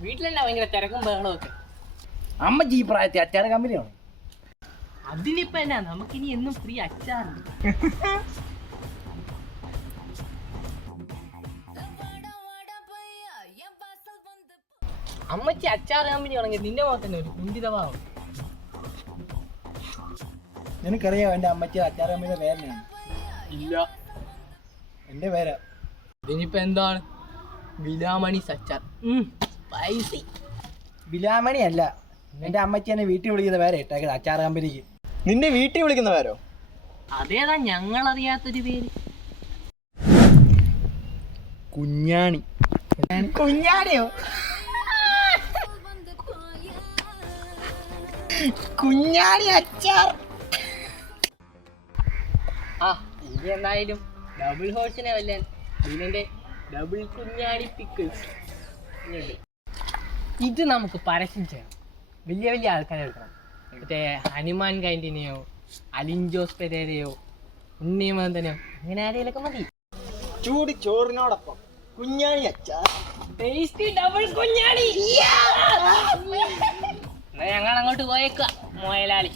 വീട്ടിലെന്നാ ഭയങ്കര തിരക്കും ബഹളമൊക്കെ. അമ്മച്ചി ഈ പ്രായത്തിൽ അച്ചാർ കമ്പനിയാണോ? അതിനിപ്പോ എന്നാ, നമുക്കിനി എന്നും ഫ്രീ അച്ചാറുണ്ട്. അമ്മച്ചി അച്ചാർ കമ്പനി തുടങ്ങി നിന്റെ മുഖത്തന്നെ ഒരു കുന്തിതഭാവം. നിനക്കറിയാം എന്റെ അമ്മച്ചി അച്ചാർ കമ്പനിയുടെ പേരെന്നാണ്? ഇല്ല. എന്റെ പേരാ. ഇതിനിപ്പോ എന്താണ്? വിലാമണി അച്ചാർ. സ്പൈസി. ബിലാമണി അല്ല, എന്റെ അമ്മച്ചി എന്നെ വീട്ടിൽ വിളിക്കുന്ന പേരെ ഇട്ടേക്കത് അച്ചാർ കമ്പനിക്ക്. നിന്റെ വീട്ടിൽ വിളിക്കുന്ന പേരോ? അതേതാ ഞങ്ങളറിയാത്തൊരു പേര്? കുഞ്ഞാണി. കുഞ്ഞാണിയോ? കുഞ്ഞാണി അച്ചാർ. ഇത് എന്തായാലും ഡബിൾ ഹോഴ്സിനെ വല്ലാൻ ഇതിന്റെ ഡബിൾ കുഞ്ഞാണി പിക്കിൾസ്. ഇത് നമുക്ക് പരസ്യം ചെയ്യണം. വലിയ വലിയ ആൾക്കാരെ എടുക്കണം. മറ്റേ ഹനുമാൻ കാൻറ്റീനെയോ അലിൻജോസ് പെരേരയോ ഉണ്ണിമന്തനെയോ അങ്ങനെ ആരെയൊക്കെ മതി. ചൂട് ചോറിനോടൊപ്പം കുഞ്ഞാണി അച്ചാർ. ടേസ്റ്റി ഡബിൾ കുഞ്ഞാണി. എന്നാ ഞങ്ങൾ അങ്ങോട്ട് പോയേക്കുക മുതലാളി.